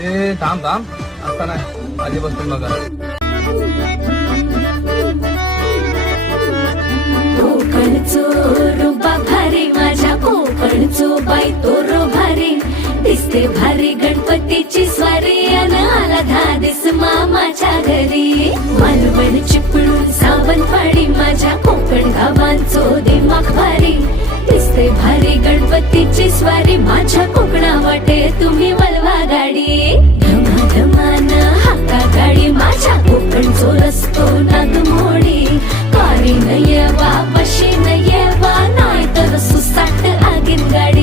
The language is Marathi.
ए थांब थांब आता नाही आधी बसून बघा. कोकणचो रुबा भारी माझ्या कोकणचो बाई तो रो भारी दिसते भारी गणपतीची स्वारी अन आला धादिस मामाच्या घरी मालवण चिपळूण सावंतवाडी माझ्या कोकण गावांचो दिमाग भारी दिसते भारी गणपतीची स्वारी माझ्या कोकणा वाटे तुम्ही वलवा गाडी धमाधमान हाका गाडी माझ्या कोकणचो रस्तो नागमोडी कारी न येवा बशी न येवा नाही तर सुसाट आगीन गाडी